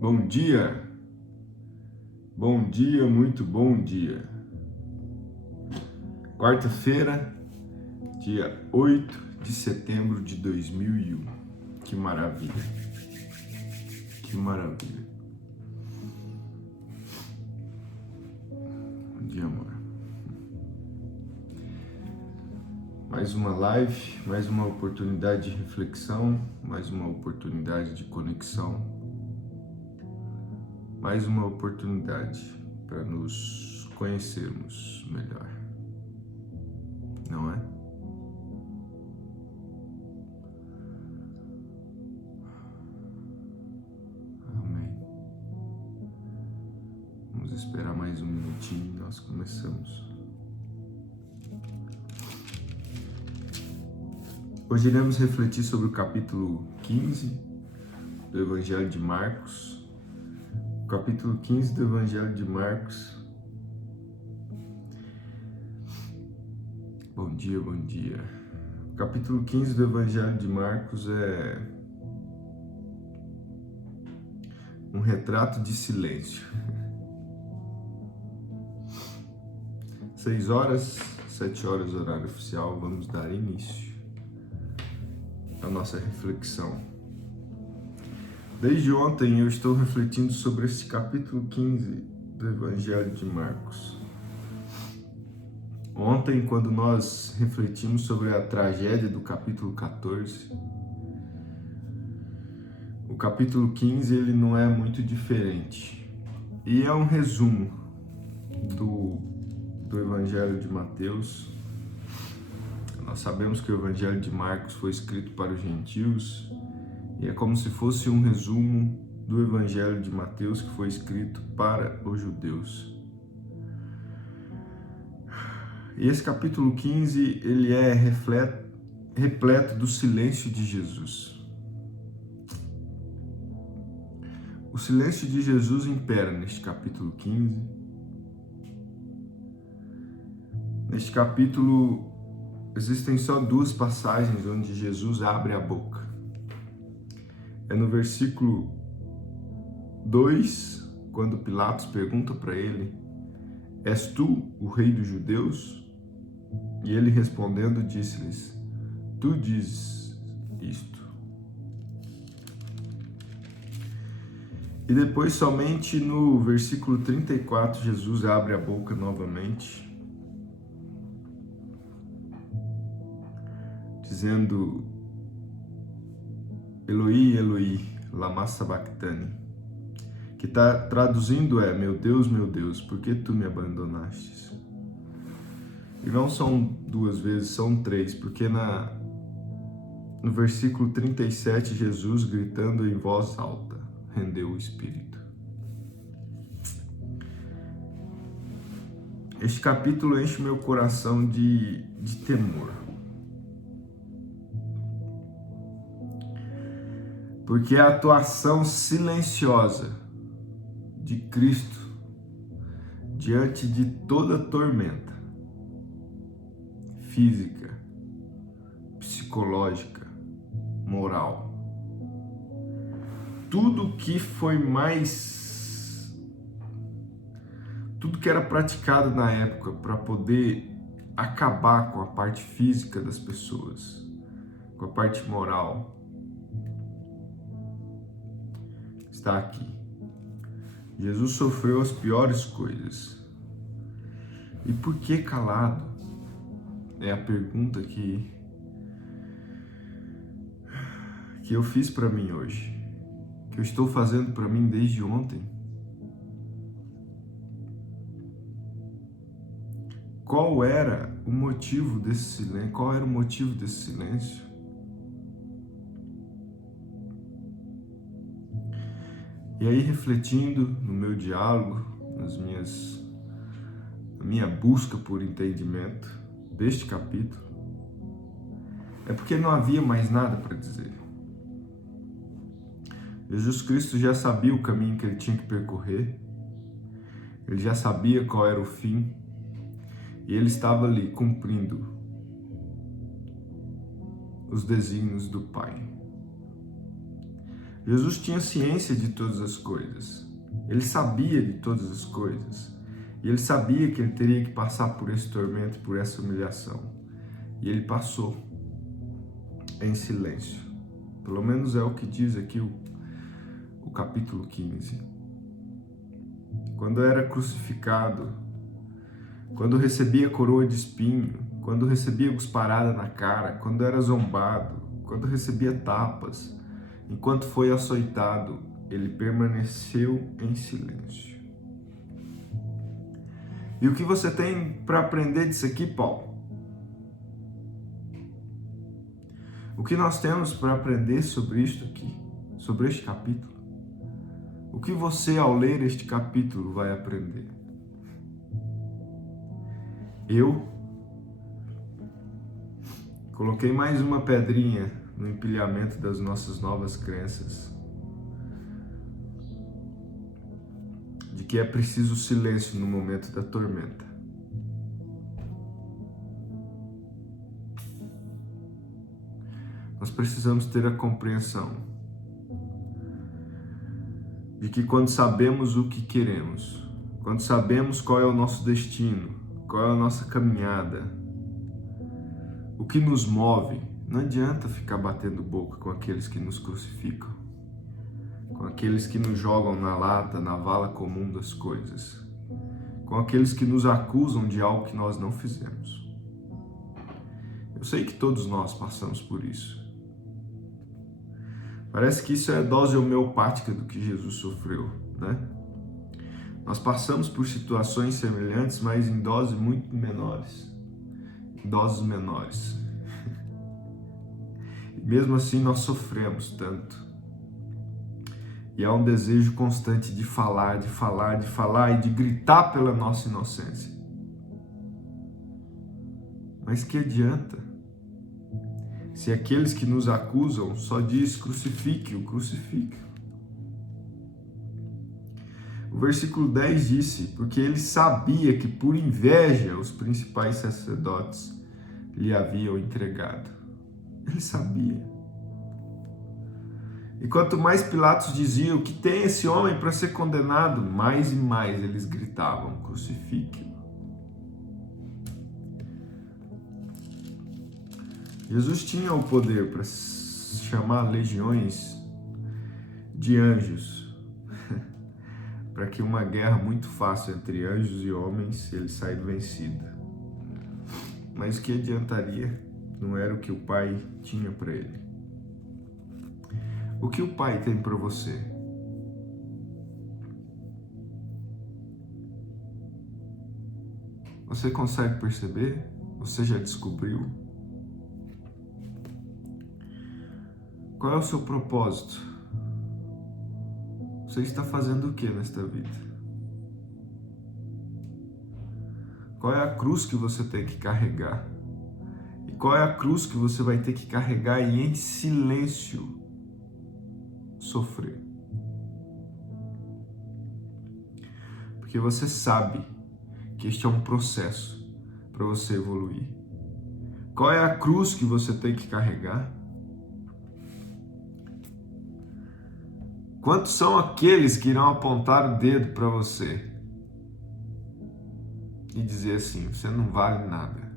Bom dia, muito bom dia. Quarta-feira, dia 8 de setembro de 2001. Que maravilha, que maravilha. Bom dia, amor. Mais uma live, mais uma oportunidade de reflexão, mais uma oportunidade de conexão, mais uma oportunidade para nos conhecermos melhor, não é? Amém. Vamos esperar mais um minutinho e nós começamos. Hoje iremos refletir sobre o capítulo 15 do Evangelho de Marcos. O capítulo 15 do Evangelho de Marcos. Bom dia, bom dia. O capítulo 15 do Evangelho de Marcos é um retrato de silêncio. 6 horas, 7 horas, horário oficial, vamos dar início à nossa reflexão. Desde ontem eu estou refletindo sobre esse capítulo 15 do Evangelho de Marcos. Ontem, quando nós refletimos sobre a tragédia do capítulo 14, o capítulo 15 ele não é muito diferente. E é um resumo do Evangelho de Mateus. Nós sabemos que o Evangelho de Marcos foi escrito para os gentios e é como se fosse um resumo do Evangelho de Mateus que foi escrito para os judeus. E esse capítulo 15 ele é repleto do silêncio de Jesus. O silêncio de Jesus impera neste capítulo 15. Neste capítulo existem só 2 passagens onde Jesus abre a boca. É no versículo 2, quando Pilatos pergunta para ele: És tu o rei dos judeus? E ele respondendo disse-lhes: Tu dizes isto. E depois, somente no versículo 34, Jesus abre a boca novamente, dizendo: Eloi, Eloi, lama sabachthani, que traduzindo é: meu Deus, por que tu me abandonastes? E não são 2 vezes, são 3, porque no versículo 37, Jesus gritando em voz alta, rendeu o espírito. Este capítulo enche meu coração de temor. Porque a atuação silenciosa de Cristo diante de toda tormenta física, psicológica, moral, tudo que era praticado na época para poder acabar com a parte física das pessoas, com a parte moral, está aqui. Jesus sofreu as piores coisas. E por que calado? É a pergunta que eu fiz para mim hoje, que eu estou fazendo para mim desde ontem. Qual era o motivo desse silêncio? Qual era o motivo desse silêncio? E aí, refletindo no meu diálogo, na minha busca por entendimento deste capítulo, é porque não havia mais nada para dizer. Jesus Cristo já sabia o caminho que ele tinha que percorrer, ele já sabia qual era o fim, e ele estava ali cumprindo os desígnios do Pai. Jesus tinha ciência de todas as coisas. Ele sabia de todas as coisas. E ele sabia que ele teria que passar por esse tormento, por essa humilhação. E ele passou em silêncio. Pelo menos é o que diz aqui o capítulo 15. Quando era crucificado, quando recebia coroa de espinho, quando recebia cusparada na cara, quando era zombado, quando recebia tapas, enquanto foi açoitado, ele permaneceu em silêncio. E o que você tem para aprender disso aqui, Paulo? O que nós temos para aprender sobre isto aqui, sobre este capítulo? O que você, ao ler este capítulo, vai aprender? Eu coloquei mais uma pedrinha no empilhamento das nossas novas crenças, de que é preciso silêncio no momento da tormenta. Nós precisamos ter a compreensão de que quando sabemos o que queremos, quando sabemos qual é o nosso destino, qual é a nossa caminhada, o que nos move, não adianta ficar batendo boca com aqueles que nos crucificam, com aqueles que nos jogam na lata, na vala comum das coisas, com aqueles que nos acusam de algo que nós não fizemos. Eu sei que todos nós passamos por isso. Parece que isso é a dose homeopática do que Jesus sofreu, né? Nós passamos por situações semelhantes, mas em doses muito menores. Em doses menores. E mesmo assim nós sofremos tanto. E há um desejo constante de falar e de gritar pela nossa inocência. Mas que adianta? Se aqueles que nos acusam só diz crucifique-o, crucifique-o. O versículo 10 disse, porque ele sabia que por inveja os principais sacerdotes lhe haviam entregado. Ele sabia. E quanto mais Pilatos dizia o que tem esse homem para ser condenado, mais e mais eles gritavam, crucifique-o. Jesus tinha o poder para chamar legiões de anjos para que uma guerra muito fácil entre anjos e homens ele sair vencido. Mas o que adiantaria? Não era o que o Pai tinha para ele. O que o Pai tem para você? Você consegue perceber? Você já descobriu? Qual é o seu propósito? Você está fazendo o que nesta vida? Qual é a cruz que você tem que carregar? E qual é a cruz que você vai ter que carregar e em silêncio sofrer? Porque você sabe que este é um processo para você evoluir. Qual é a cruz que você tem que carregar? Quantos são aqueles que irão apontar o dedo para você e dizer assim, você não vale nada?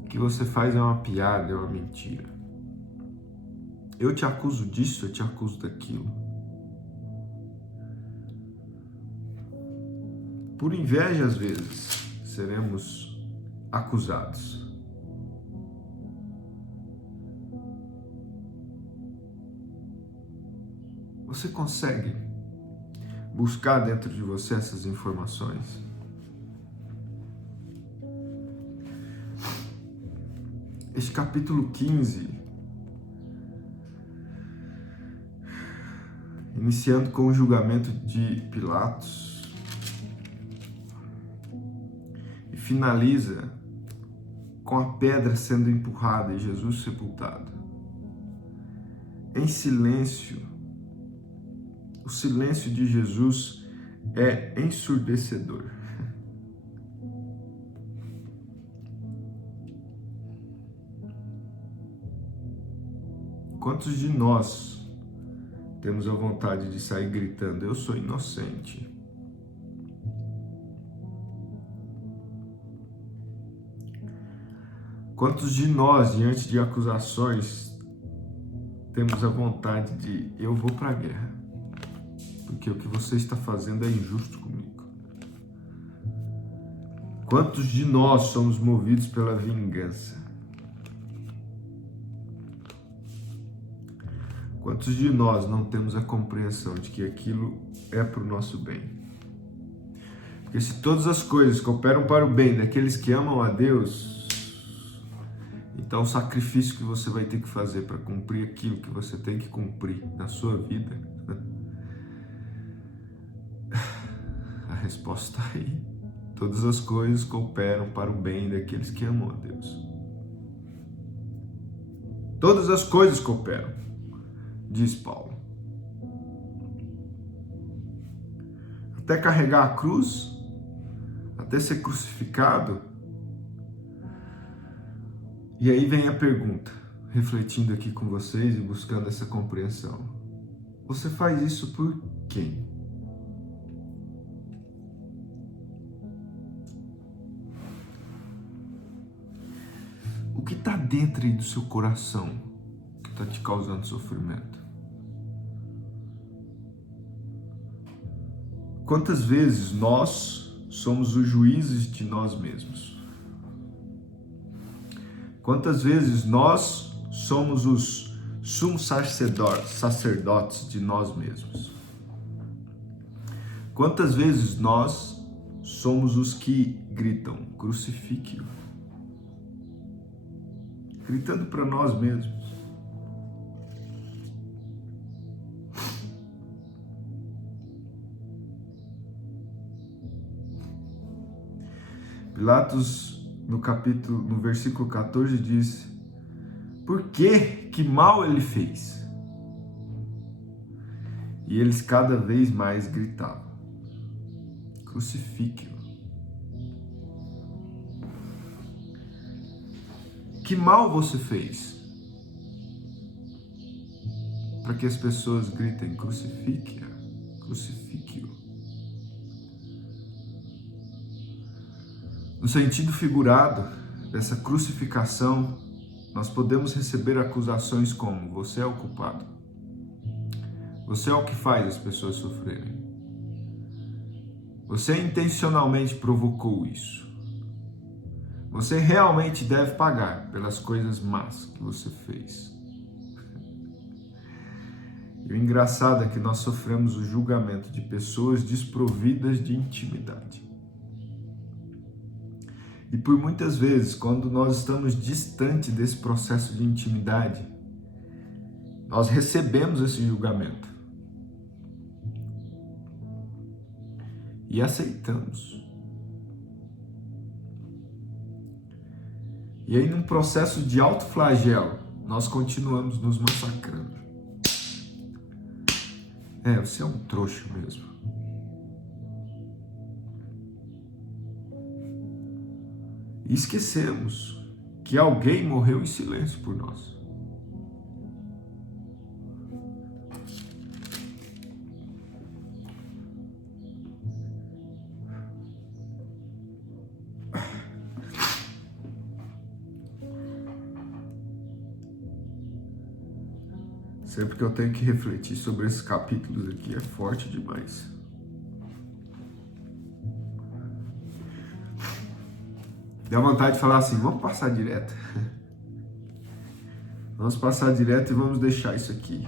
O que você faz é uma piada, é uma mentira. Eu te acuso disso, eu te acuso daquilo. Por inveja, às vezes, seremos acusados. Você consegue buscar dentro de você essas informações? Este capítulo 15, iniciando com o julgamento de Pilatos, e finaliza com a pedra sendo empurrada e Jesus sepultado. Em silêncio. O silêncio de Jesus é ensurdecedor. Quantos de nós temos a vontade de sair gritando, eu sou inocente? Quantos de nós, diante de acusações, temos a vontade de, eu vou para a guerra, porque o que você está fazendo é injusto comigo? Quantos de nós somos movidos pela vingança? Quantos de nós não temos a compreensão de que aquilo é para o nosso bem? Porque se todas as coisas cooperam para o bem daqueles que amam a Deus, então o sacrifício que você vai ter que fazer para cumprir aquilo que você tem que cumprir na sua vida, a resposta está aí. Todas as coisas cooperam para o bem daqueles que amam a Deus. Todas as coisas cooperam, diz Paulo. Até carregar a cruz, até ser crucificado. E aí vem a pergunta, refletindo aqui com vocês e buscando essa compreensão. Você faz isso por quem? O que está dentro aí do seu coração que está te causando sofrimento? Quantas vezes nós somos os juízes de nós mesmos? Quantas vezes nós somos os sumos sacerdotes de nós mesmos? Quantas vezes nós somos os que gritam, crucifique-o? Gritando para nós mesmos. Pilatos, no versículo 14, diz: por que mal ele fez? E eles cada vez mais gritavam: crucifique-o. Que mal você fez para que as pessoas gritem, crucifique-o, crucifique-o? No sentido figurado dessa crucificação, nós podemos receber acusações como: você é o culpado, você é o que faz as pessoas sofrerem, você intencionalmente provocou isso, você realmente deve pagar pelas coisas más que você fez. E o engraçado é que nós sofremos o julgamento de pessoas desprovidas de intimidade. E por muitas vezes, quando nós estamos distante desse processo de intimidade, nós recebemos esse julgamento e aceitamos. E aí, num processo de autoflagelo, nós continuamos nos massacrando. Você é um trouxa mesmo. E esquecemos que alguém morreu em silêncio por nós. Sempre que eu tenho que refletir sobre esses capítulos aqui, é forte demais. Dá vontade de falar assim, vamos passar direto. Vamos passar direto e vamos deixar isso aqui.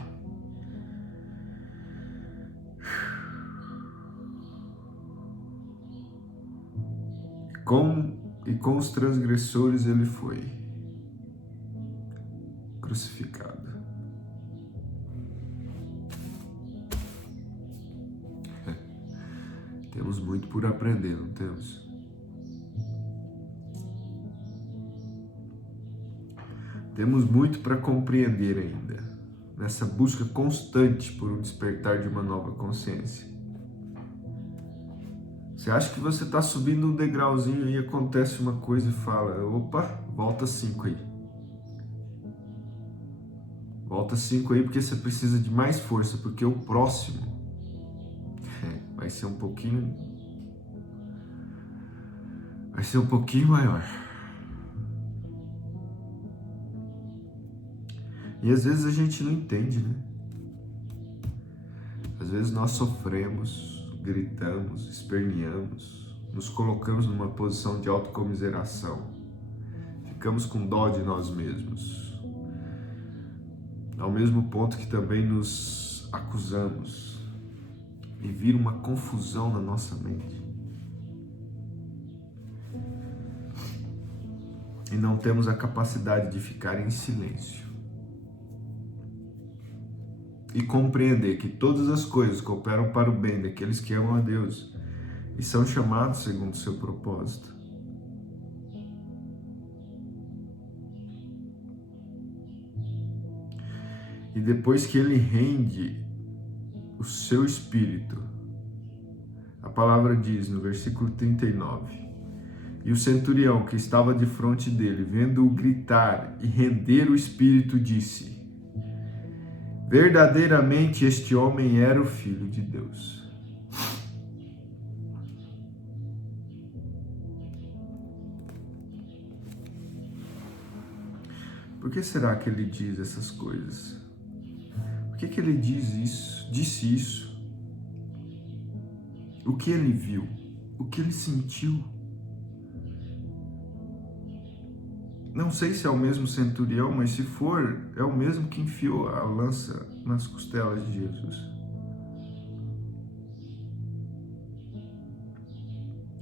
E com os transgressores ele foi crucificado. Temos muito por aprender, não temos? Temos muito para compreender ainda, nessa busca constante por um despertar de uma nova consciência. Você acha que você está subindo um degrauzinho e acontece uma coisa e fala, opa, volta 5 aí. Volta 5 aí porque você precisa de mais força, porque o próximo vai ser um pouquinho maior. E às vezes a gente não entende, né? Às vezes nós sofremos, gritamos, esperneamos, nos colocamos numa posição de autocomiseração, ficamos com dó de nós mesmos, ao mesmo ponto que também nos acusamos, e vira uma confusão na nossa mente. E não temos a capacidade de ficar em silêncio e compreender que todas as coisas cooperam para o bem daqueles que amam a Deus e são chamados segundo o seu propósito. E depois que ele rende o seu espírito, a palavra diz no versículo 39, e o centurião que estava de frente dele, vendo-o gritar e render o espírito, disse: verdadeiramente este homem era o Filho de Deus. Por que será que ele diz essas coisas? Por que ele disse isso? O que ele viu? O que ele sentiu? Não sei se é o mesmo centurião, mas se for, é o mesmo que enfiou a lança nas costelas de Jesus.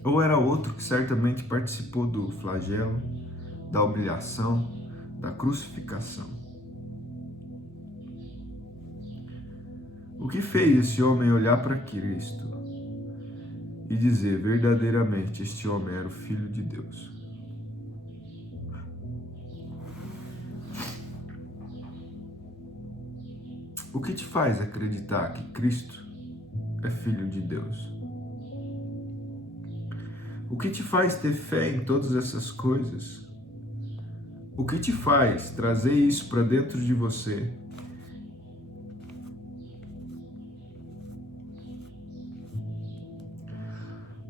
Ou era outro que certamente participou do flagelo, da humilhação, da crucificação. O que fez esse homem olhar para Cristo e dizer verdadeiramente este homem era o Filho de Deus? O que te faz acreditar que Cristo é Filho de Deus? O que te faz ter fé em todas essas coisas? O que te faz trazer isso para dentro de você?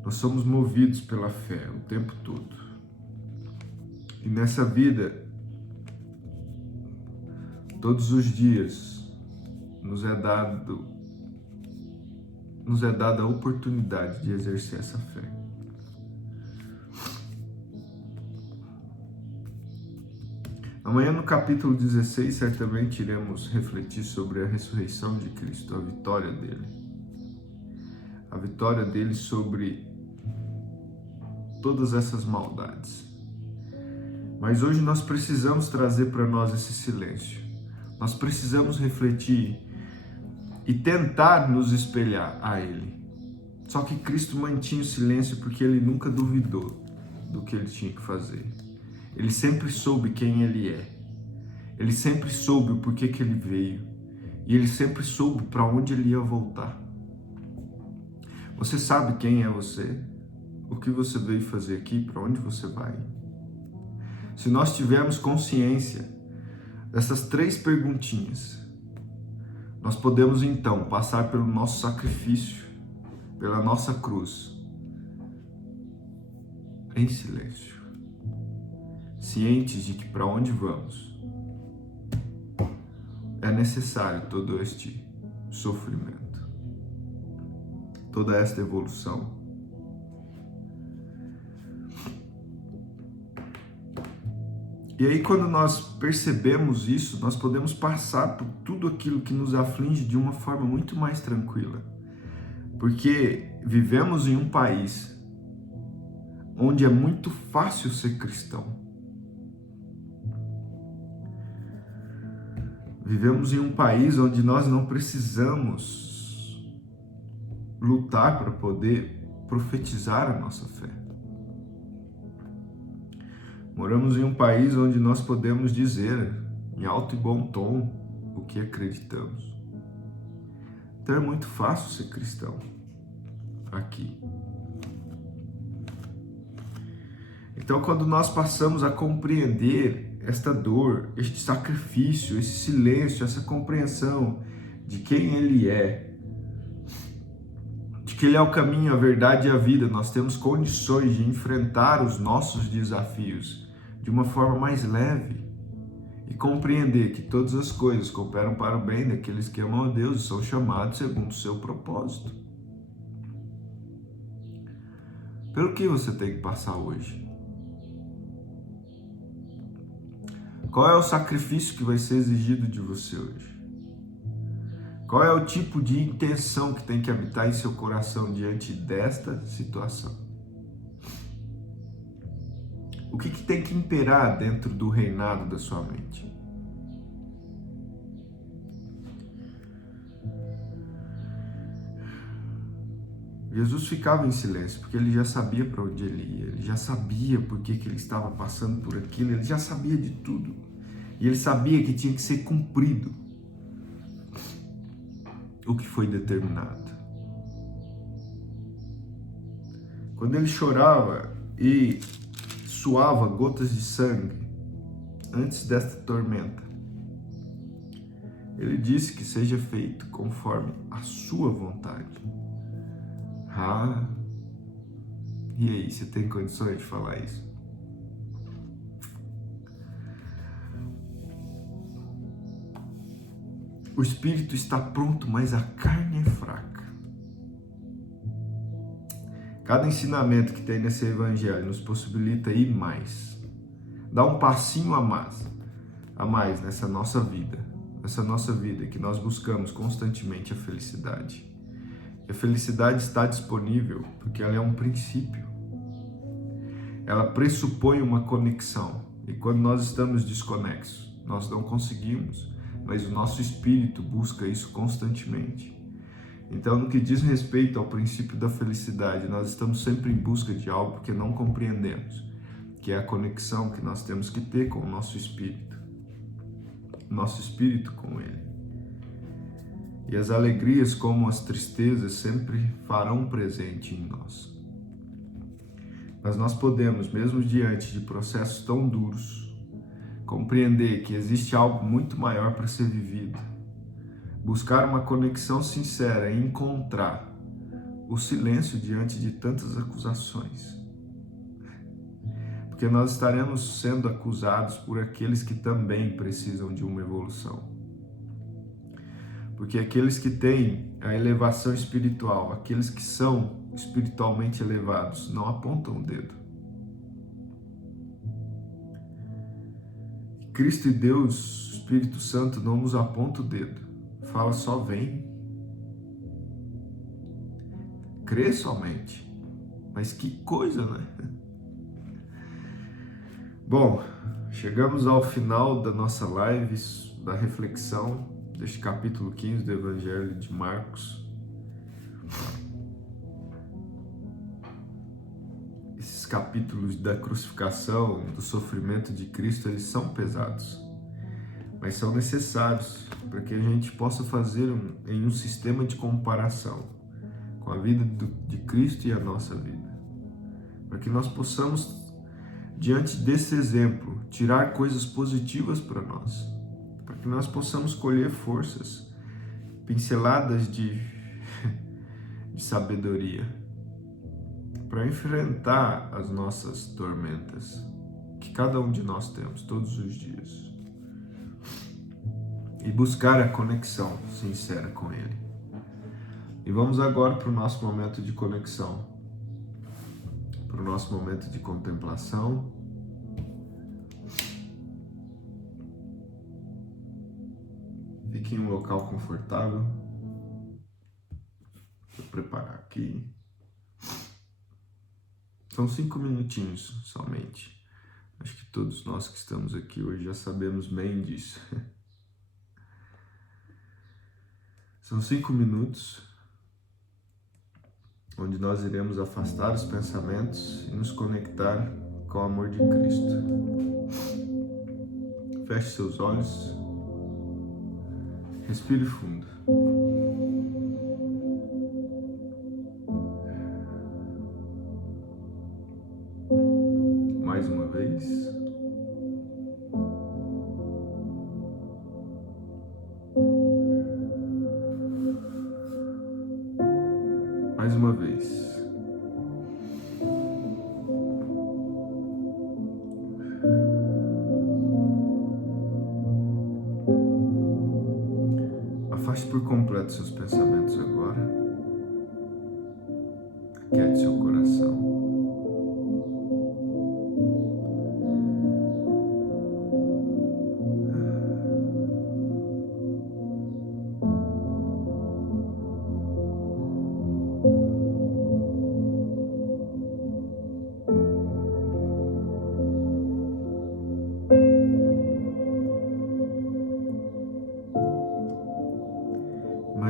Nós somos movidos pela fé o tempo todo. E nessa vida, todos os dias, nos é dada a oportunidade de exercer essa fé. Amanhã no capítulo 16, certamente iremos refletir sobre a ressurreição de Cristo, a vitória dele. A vitória dele sobre todas essas maldades. Mas hoje nós precisamos trazer para nós esse silêncio. Nós precisamos refletir e tentar nos espelhar a Ele. Só que Cristo mantinha o silêncio porque Ele nunca duvidou do que Ele tinha que fazer. Ele sempre soube quem Ele é. Ele sempre soube o porquê que Ele veio. E Ele sempre soube para onde Ele ia voltar. Você sabe quem é você? O que você veio fazer aqui? Para onde você vai? Se nós tivermos consciência dessas 3 perguntinhas, nós podemos então passar pelo nosso sacrifício, pela nossa cruz, em silêncio, cientes de que para onde vamos é necessário todo este sofrimento, toda esta evolução. E aí, quando nós percebemos isso, nós podemos passar por tudo aquilo que nos aflige de uma forma muito mais tranquila. Porque vivemos em um país onde é muito fácil ser cristão. Vivemos em um país onde nós não precisamos lutar para poder profetizar a nossa fé. Moramos em um país onde nós podemos dizer, em alto e bom tom, o que acreditamos. Então é muito fácil ser cristão aqui. Então, quando nós passamos a compreender esta dor, este sacrifício, esse silêncio, essa compreensão de quem Ele é, de que Ele é o caminho, a verdade e a vida, nós temos condições de enfrentar os nossos desafios de uma forma mais leve e compreender que todas as coisas cooperam para o bem daqueles que amam a Deus e são chamados segundo o seu propósito. Pelo que você tem que passar hoje? Qual é o sacrifício que vai ser exigido de você hoje? Qual é o tipo de intenção que tem que habitar em seu coração diante desta situação? O que tem que imperar dentro do reinado da sua mente? Jesus ficava em silêncio porque ele já sabia para onde ele ia, ele já sabia por que ele estava passando por aquilo, ele já sabia de tudo. E ele sabia que tinha que ser cumprido o que foi determinado. Quando ele chorava e suava gotas de sangue antes desta tormenta, ele disse que seja feito conforme a sua vontade. E aí, você tem condições de falar isso? O espírito está pronto, mas a carne é fraca. Cada ensinamento que tem nesse evangelho nos possibilita ir mais. Dar um passinho a mais nessa nossa vida que nós buscamos constantemente a felicidade. E a felicidade está disponível porque ela é um princípio. Ela pressupõe uma conexão. E quando nós estamos desconexos, nós não conseguimos. Mas o nosso espírito busca isso constantemente. Então, no que diz respeito ao princípio da felicidade, nós estamos sempre em busca de algo que não compreendemos, que é a conexão que nós temos que ter com o nosso espírito com Ele. E as alegrias como as tristezas sempre farão presente em nós. Mas nós podemos, mesmo diante de processos tão duros, compreender que existe algo muito maior para ser vivido, buscar uma conexão sincera e encontrar o silêncio diante de tantas acusações. Porque nós estaremos sendo acusados por aqueles que também precisam de uma evolução. Porque aqueles que têm a elevação espiritual, aqueles que são espiritualmente elevados, não apontam o dedo. Cristo e Deus, Espírito Santo, não nos aponta o dedo. Fala só, vem. Crê somente. Mas que coisa, né? Bom, chegamos ao final da nossa live, da reflexão deste capítulo 15 do Evangelho de Marcos. Esses capítulos da crucificação, do sofrimento de Cristo, eles são pesados, mas são necessários para que a gente possa fazer em um sistema de comparação com a vida de Cristo e a nossa vida, para que nós possamos, diante desse exemplo, tirar coisas positivas para nós, para que nós possamos colher forças, pinceladas de sabedoria, para enfrentar as nossas tormentas, que cada um de nós temos todos os dias, e buscar a conexão sincera com Ele. E vamos agora para o nosso momento de conexão, para o nosso momento de contemplação. Fique em um local confortável. Vou preparar aqui. São 5 minutinhos somente. Acho que todos nós que estamos aqui hoje já sabemos bem disso. São 5 minutos onde nós iremos afastar os pensamentos e nos conectar com o amor de Cristo. Feche seus olhos. Respire fundo. Mais uma vez. Afaste por completo seus pensamentos agora. Aquiete seu coração.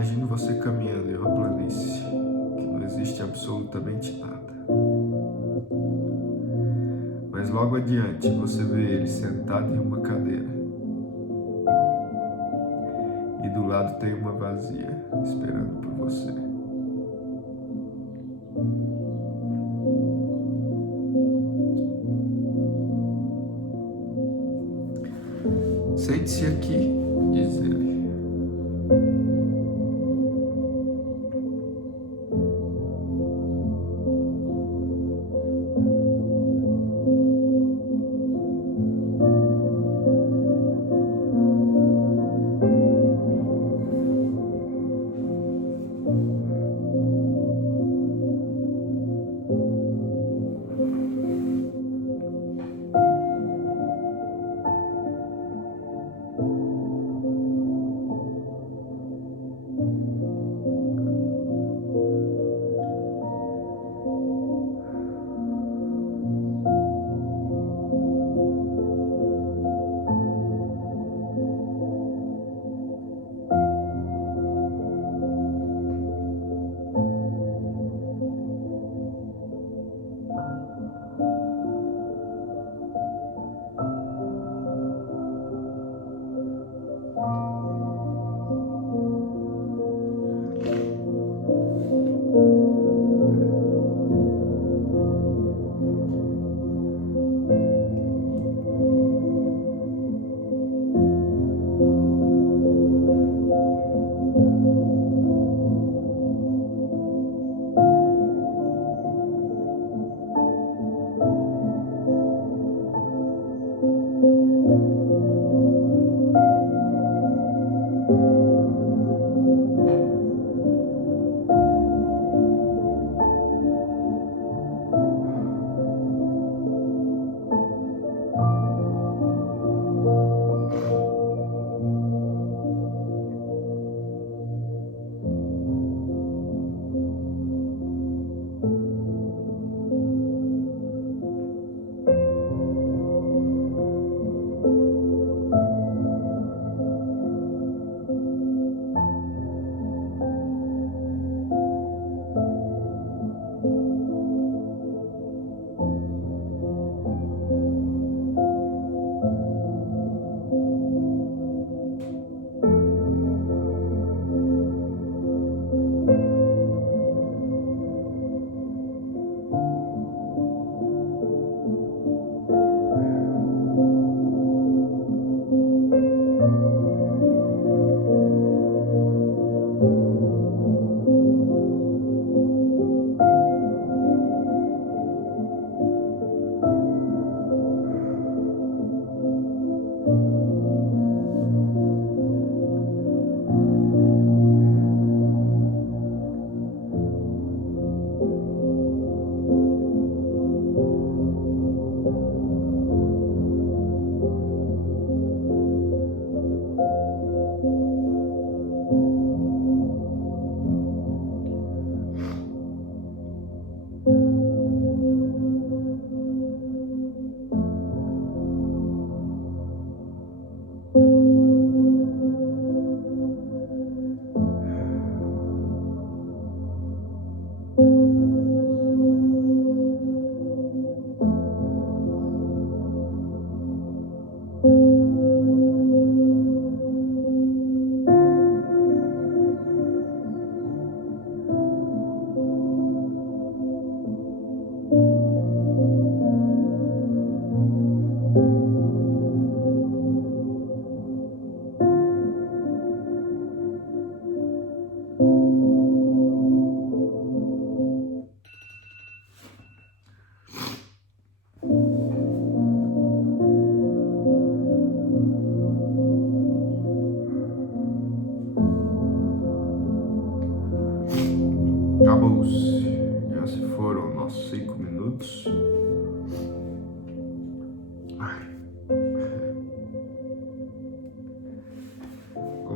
Imagine você caminhando em uma planície que não existe absolutamente nada. Mas logo adiante você vê ele sentado em uma cadeira. E do lado tem uma vazia esperando por você. Sente-se aqui, diz ele.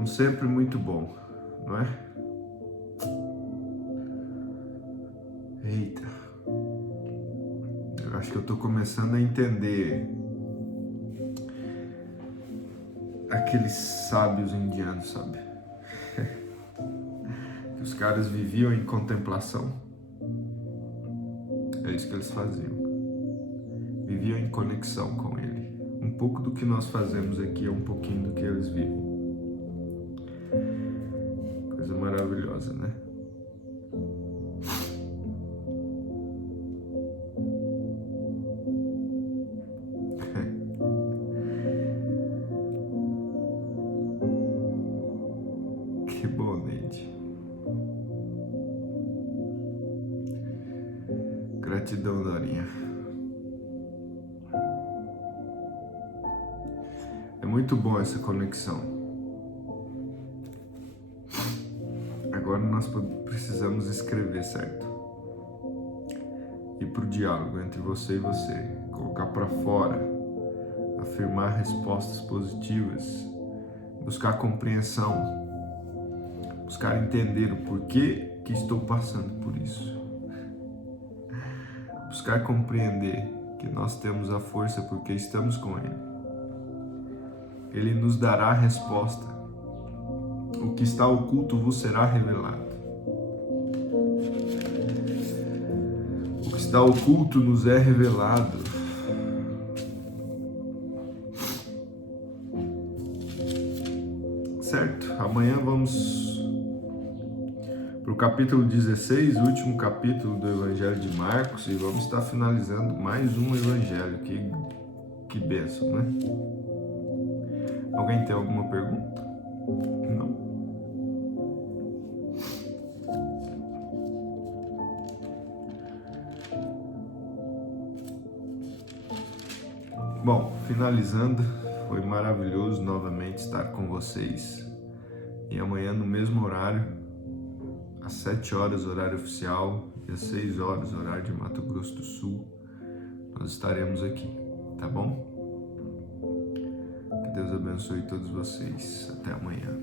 como sempre, muito bom, não é? Eita, eu acho que eu tô começando a entender aqueles sábios indianos, sabe? Que os caras viviam em contemplação. É isso que eles faziam. Viviam em conexão com ele. Um pouco do que nós fazemos aqui é um pouquinho do que eles vivem. Coisa maravilhosa, né? Que bom, Neide. Gratidão, Dorinha. É muito bom essa conexão. Agora nós precisamos escrever, certo? Ir pro diálogo entre você e você. Colocar para fora. Afirmar respostas positivas. Buscar compreensão. Buscar entender o porquê que estou passando por isso. Buscar compreender que nós temos a força porque estamos com Ele. Ele nos dará a resposta. O que está oculto vos será revelado. O que está oculto nos é revelado. Certo? Amanhã vamos para o capítulo 16, o último capítulo do Evangelho de Marcos, e vamos estar finalizando mais um Evangelho. Que bênção, né? Alguém tem alguma pergunta? Não? Bom, finalizando, foi maravilhoso novamente estar com vocês. E amanhã no mesmo horário, às 7 horas, horário oficial, e às 6 horas, horário de Mato Grosso do Sul, nós estaremos aqui, tá bom? Que Deus abençoe todos vocês. Até amanhã.